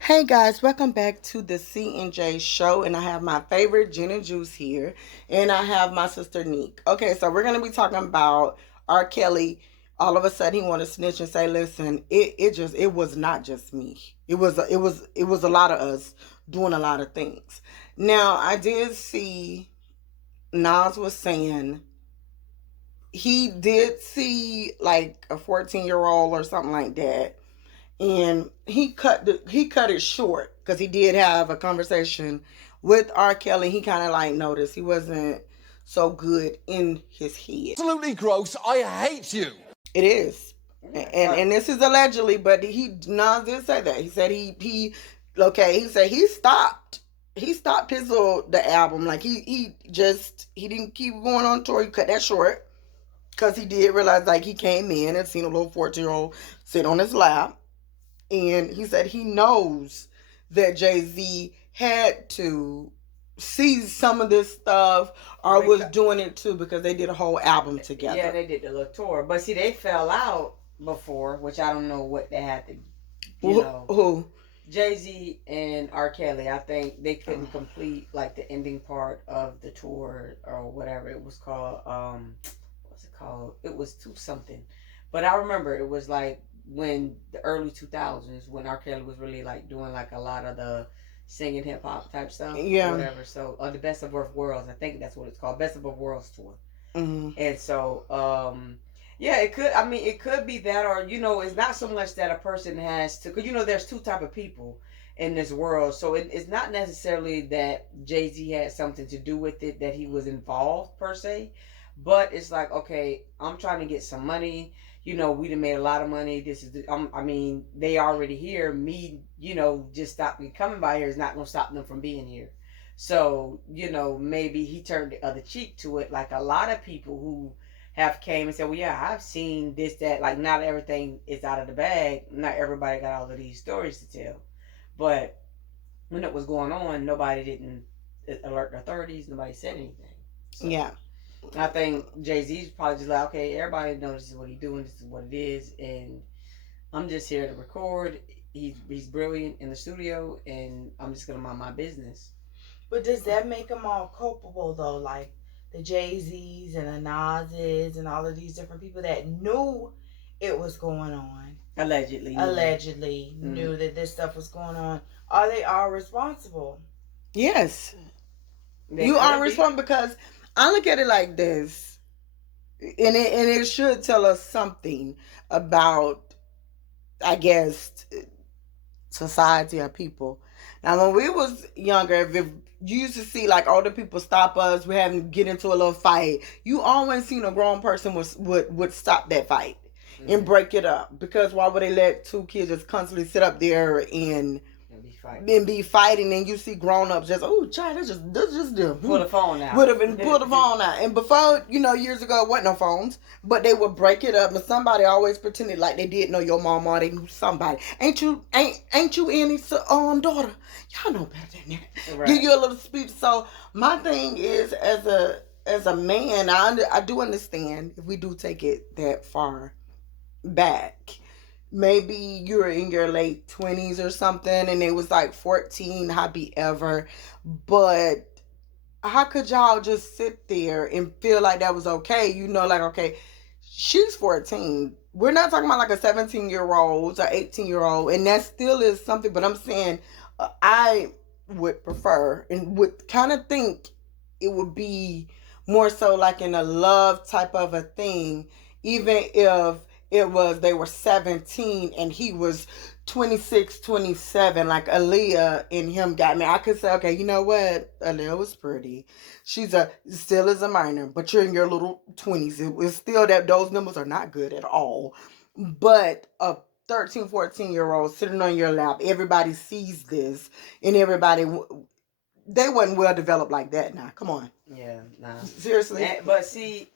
Hey guys, welcome back to the C and J show, and I have my favorite Jen and Juice here, and I have my sister Neek. Okay, so we're gonna be talking about R. Kelly. All of a sudden, he want to snitch and say, "Listen, it was not just me. It was a lot of us doing a lot of things." Now, I did see Nas was saying he did see like a 14-year-old or something like that, and he cut it short because he did have a conversation with R. Kelly. He kind of like noticed he wasn't so good in his head. Absolutely gross. I hate you. It is, and this is allegedly, but Nas did say that. He said he okay. He said he stopped his the album, like he didn't keep going on tour. He cut that short because he did realize, like, he came in and seen a little 14-year-old sit on his lap. And he said he knows that Jay-Z had to see some of this stuff or was doing it too because they did a whole album together. Yeah, they did the little tour. But see, they fell out before, which I don't know what they had to, Who? Jay-Z and R. Kelly. I think they couldn't complete like the ending part of the tour or whatever it was called. What's it called? It was two something. But I remember it was like when the early 2000s when R. Kelly was really like doing like a lot of the singing hip hop type stuff. Yeah. Whatever. So the Best of Both Worlds, I think that's what it's called. Best of Both Worlds tour. Mm-hmm. And so, yeah, it could. I mean, it could be that, or it's not so much that a person has to, because there's two type of people in this world. So it's not necessarily that Jay-Z had something to do with it, that he was involved per se, but it's like, okay, I'm trying to get some money. We done made a lot of money. This is, I mean, they already here. Me, just stop me coming by here is not gonna stop them from being here. So, maybe he turned the other cheek to it, like a lot of people who have came and said, well, yeah, I've seen this, that, like not everything is out of the bag. Not everybody got all of these stories to tell. But when it was going on, nobody didn't alert the authorities. Nobody said anything. So, yeah. I think Jay-Z's probably just like, okay, everybody knows this is what he's doing. This is what it is. And I'm just here to record. He's brilliant in the studio, and I'm just going to mind my business. But does that make them all culpable though? Like the Jay-Z's and the Nas's and all of these different people that knew it was going on. Allegedly Knew that this stuff was going on. Are they all responsible? Yes. You are responsible because I look at it like this, and it should tell us something about, I guess, society or people. Now, when we was younger, if you used to see like older people stop us, we having to get into a little fight, you always seen a grown person would stop that fight and break it up. Because why would they let two kids just constantly sit up there and be fighting, and you see grown-ups just, oh, child, that's just them. Pull the phone out. Pull the phone out. And before, years ago, it wasn't no phones, but they would break it up, and somebody always pretended like they did know your mama or they knew somebody. Ain't you Annie's daughter? Y'all know better than that. Right. Give you a little speech. So my thing is, as a man, I do understand if we do take it that far back. Maybe you're in your late 20s or something, and it was like 14, hobby ever. But how could y'all just sit there and feel like that was okay? Like, okay, she's 14. We're not talking about like a 17-year-old or 18-year-old, and that still is something. But I'm saying I would prefer and would kind of think it would be more so like in a love type of a thing, even if they were 17 and he was 26, 27, like Aaliyah and him got me. I could say, okay, you know what? Aaliyah was pretty. She's still is a minor, but you're in your little 20s. It was still that those numbers are not good at all. But a 13, 14-year-old sitting on your lap, everybody sees this, and they wasn't well developed like that now. Come on. Yeah, nah. Seriously. But see,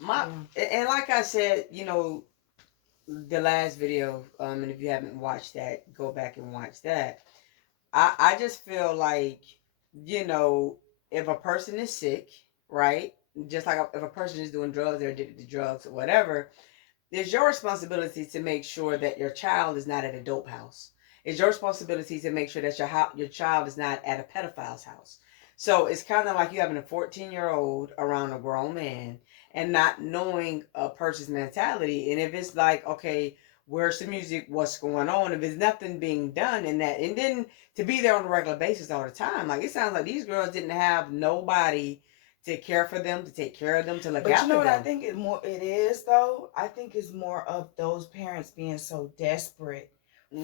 and like I said, the last video, and if you haven't watched that, go back and watch that. I just feel like, if a person is sick, right? Just like if a person is doing drugs, they're addicted to drugs or whatever, it's your responsibility to make sure that your child is not at a dope house. It's your responsibility to make sure that your child is not at a pedophile's house. So it's kind of like you having a 14-year-old around a grown man and not knowing a person's mentality. And if it's like, okay, where's the music? What's going on? If there's nothing being done in that, and then to be there on a regular basis all the time, like it sounds like these girls didn't have nobody to care for them, to take care of them, to look But after you know what them. I think it is though? I think it's more of those parents being so desperate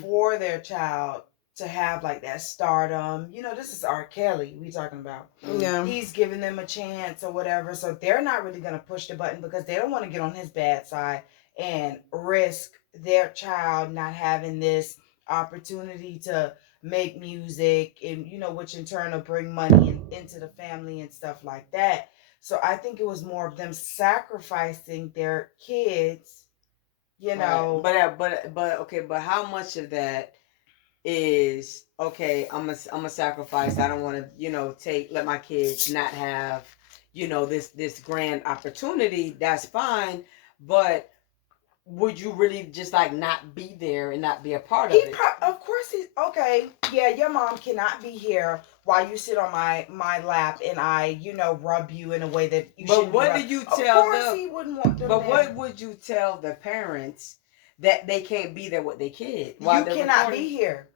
for their child to have like that stardom. You know, this is R.Kelly we talking about. Yeah. He's giving them a chance or whatever. So they're not really gonna push the button because they don't want to get on his bad side and risk their child not having this opportunity to make music and which in turn will bring money into the family and stuff like that. So I think it was more of them sacrificing their kids, you know. But okay, but how much of that is okay? I'm a sacrifice. I don't want to let my kids not have this grand opportunity. That's fine, but would you really just like not be there and not be a part of it? Of course he's okay. Yeah, your mom cannot be here while you sit on my lap and I rub you in a way that you shouldn't. But what do you tell Of course he wouldn't want them. But there. what would you tell the parents that they can't be there with their kid You while they're cannot recording? be here.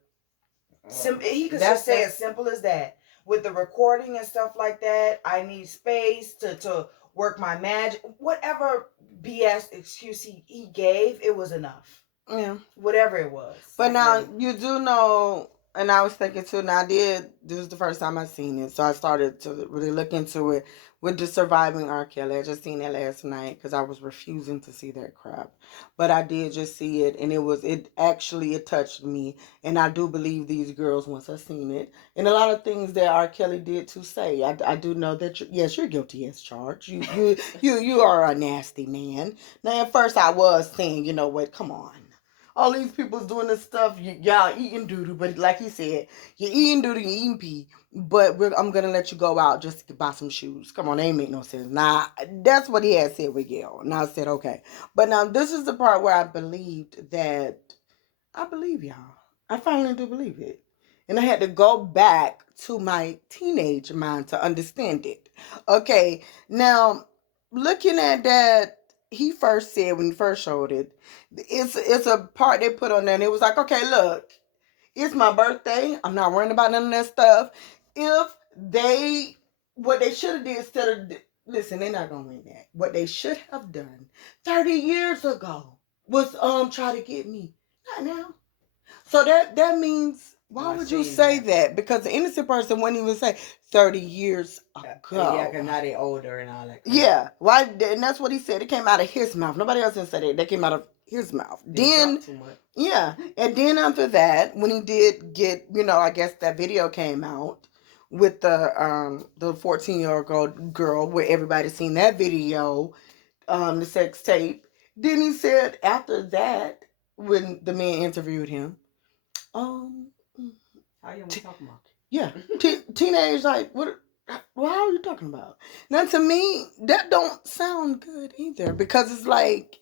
He could just say as simple as that. With the recording and stuff like that, I need space to work my magic. Whatever BS excuse he gave, it was enough. Yeah. Whatever it was. But now you do know, and I was thinking too, now this was the first time I seen it, so I started to really look into it with the Surviving R. Kelly. I just seen it last night because I was refusing to see that crap. But I did just see it, and it touched me, and I do believe these girls once I seen it. And a lot of things that R. Kelly did to say, I do know that, yes, you're guilty as charged. You are a nasty man. Now, at first I was saying, you know what, come on. All these people's doing this stuff. Y'all eating doo-doo, but like he said, you're eating doo-doo, you're eating pee, but I'm going to let you go out just to buy some shoes. Come on, they ain't make no sense. Nah, that's what he had said with Gail. And I said, okay. But now this is the part where I believe y'all. I finally do believe it. And I had to go back to my teenage mind to understand it. Okay, now looking at that, he first said when he first showed it, it's a part they put on there, and it was like, okay, look, it's my birthday. I'm not worrying about none of that stuff. If what they should have did instead of, listen, they're not gonna win that. What they should have done 30 years ago was try to get me. Not now. So that means, why would you say that? Because the innocent person wouldn't even say 30 years ago. Yeah, because now they're older and all that. Yeah, why? And that's what he said. It came out of his mouth. Nobody else didn't say that. That came out of his mouth. Then, yeah, and then after that, when he did get, I guess that video came out with the 14-year-old girl, where everybody seen that video, the sex tape. Then he said after that, when the man interviewed him, how you talking about? Yeah, teenage, like, what are you talking about? Now, to me, that don't sound good either, because it's like,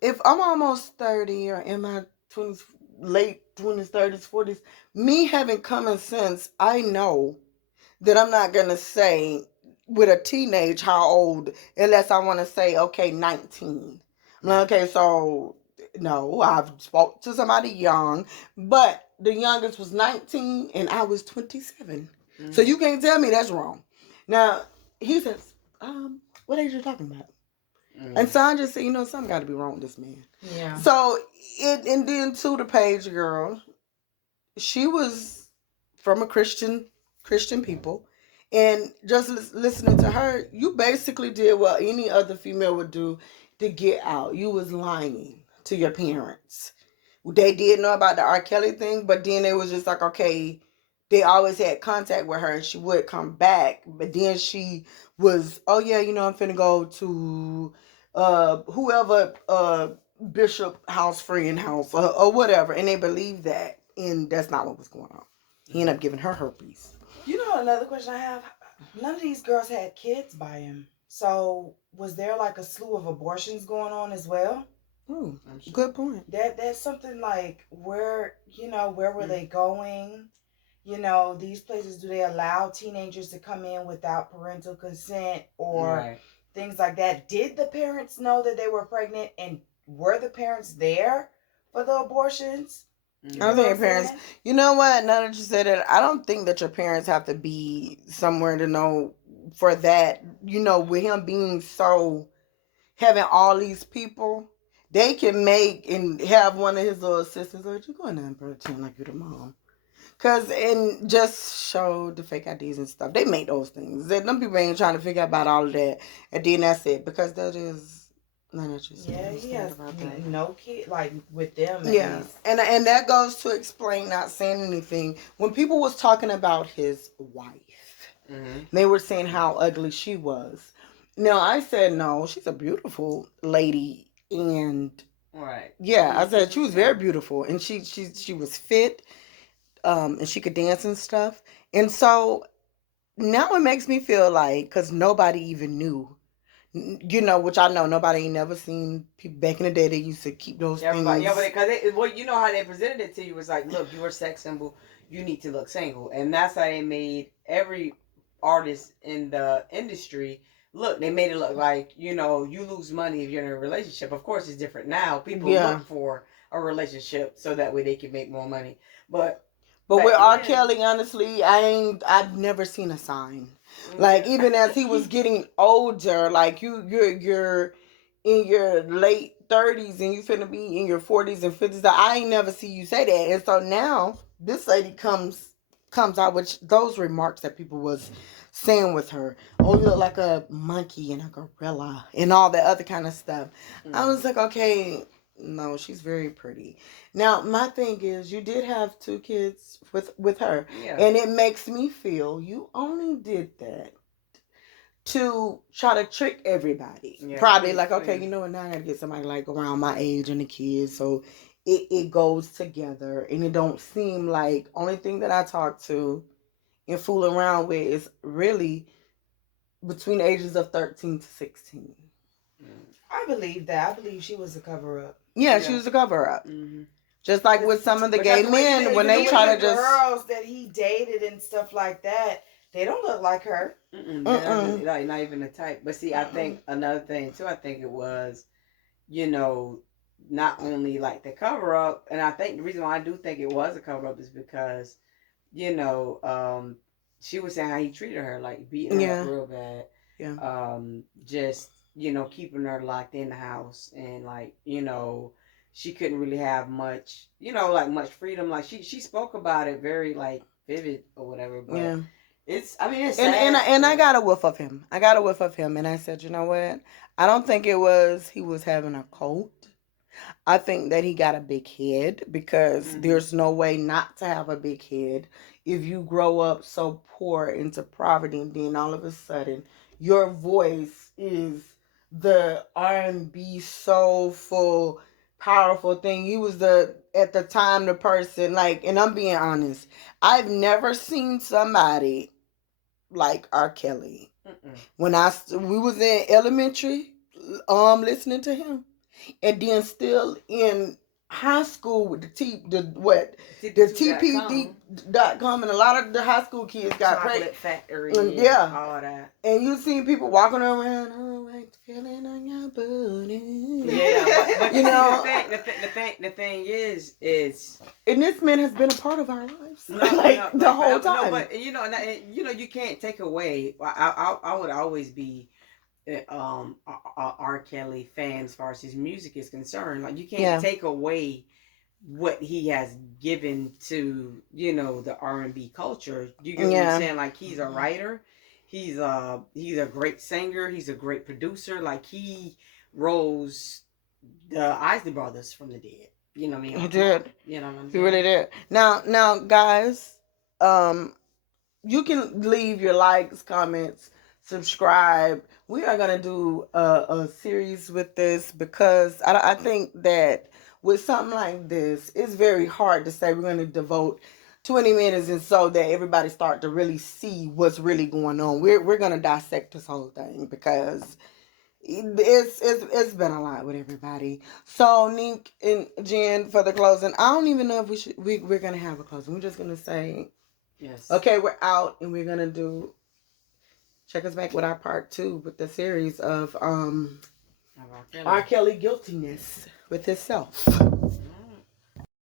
if I'm almost 30 or in my 20s, late 20s, 30s, 40s, me having common sense, I know that I'm not going to say with a teenage how old, unless I want to say, okay, 19. I'm like, okay, so, no, I've spoke to somebody young, but the youngest was 19 and I was 27. Mm-hmm. So you can't tell me that's wrong. Now, he says, what age are you talking about? Mm-hmm. And so I just said, something got to be wrong with this man. Yeah. So, and then to the page girl, she was from a Christian people. And just listening to her, you basically did what any other female would do to get out. You was lying to your parents. They did know about the R. Kelly thing, but then it was just like, okay, they always had contact with her and she would come back. But then she was, oh yeah, I'm finna go to whoever Bishop house, friend house, or whatever. And they believed that. And that's not what was going on. He ended up giving her herpes. Another question I have, none of these girls had kids by him. So was there like a slew of abortions going on as well? Ooh, I'm sure. good point. That's something like where were they going? These places, do they allow teenagers to come in without parental consent or Right. things like that? Did the parents know that they were pregnant, and were the parents there for the abortions? You I Mm-hmm. don't feel what think I'm your parents. saying? You know what? Now that you said it, I don't think that your parents have to be somewhere to know for that. With him being so having all these people, they can make and have one of his little assistants. Like, you go in there and pretend like you're the mom. And just show the fake IDs and stuff. They make those things. Them people ain't trying to figure out about all of that. And then that's it. Because that is none that you Yeah, he understand has about that. no kid, like with them at Yeah. least. And that goes to explain not saying anything. When people was talking about his wife, Mm-hmm. they were saying how ugly she was. Now I said no, she's a beautiful lady, and Right. yeah, I Mm-hmm. said she was very beautiful, and she was fit, and she could dance and stuff. And so now it makes me feel like, because nobody even knew, which I know nobody ain't never seen people back in the day. They used to keep those Everybody, yeah, but things. because well, you know how they presented it to you was like, look, you're a sex symbol, you need to look single, and that's how they made every artist in the industry look. They made it look like you lose money if you're in a relationship. Of course, it's different now. People Yeah. look for a relationship so that way they can make more money. But But with back R. then, Kelly, honestly, I've never seen a sign. Like, yeah. even as he was getting older, like you're in your late 30s and you finna be in your 40s and 50s. I ain't never see you say that. And so now this lady comes out with those remarks that people was saying with her. Oh, you look like a monkey and a gorilla and all that other kind of stuff. I was like, okay, no, she's very pretty. Now, my thing is, you did have two kids with her, Yeah. and it makes me feel you only did that to try to trick everybody. Yeah, Probably please, like, okay, please. you know what? Now I gotta get somebody like around my age and the kids, so it goes together, and it don't seem like only thing that I talk to and fool around with is really between the ages of 13 to 16. I believe that. I believe she was a cover up. Yeah, she was a cover up. Mm-hmm. Just like with some of the gay Because the way men, when even they the way try the to just girls that he dated and stuff like that, they don't look like her. They're like not even a type. But see, I think another thing too. I think it was, you know, not only like the cover up, and I think the reason why I do think it was a cover up is because, you know, she was saying how he treated her, like beating her up yeah, real bad, yeah, just keeping her locked in the house, and like she couldn't really have much, like much freedom. Like she spoke about it very like vivid or whatever, but. yeah. I mean, it's And sad. I got a whiff of him. I got a whiff of him, and I said, you know what? I don't think it was he was having a cold. I think that he got a big head because there's no way not to have a big head if you grow up so poor into poverty, and then all of a sudden your voice is the R&B soulful powerful thing. He was the at the time the person like, and I'm being honest, I've never seen somebody like R. Kelly. When we was in elementary, listening to him, and then still in high school with the TPD.com, and a lot of the high school kids got Chocolate Factory, yeah, all that. and you seen people walking around, oh, like feeling on your booty. Yeah, but you know, the thing is, and this man has been a part of our lives, the whole time. No, but you can't take away. I would always be R. Kelly fan as far as his music is concerned. Like you can't take away what he has given to the R&B culture. You get what I'm saying? Like he's a writer, he's a great singer, he's a great producer. Like he rose the Isley Brothers from the dead. You know what I mean? He did. You know what I'm saying? He really did. Now, guys, you can leave your likes, comments, subscribe. We are gonna do a series with this because I think that with something like this, it's very hard to say we're gonna devote 20 minutes and so that everybody start to really see what's really going on. We're gonna dissect this whole thing because It's been a lot with everybody. So Nick and Jen, for the closing, I don't even know if we're gonna have a closing. We're just gonna say, Yes. okay, we're out, and we're gonna do. Check us back with our part 2 with the series of R. Kelly. R. Kelly guiltiness with himself.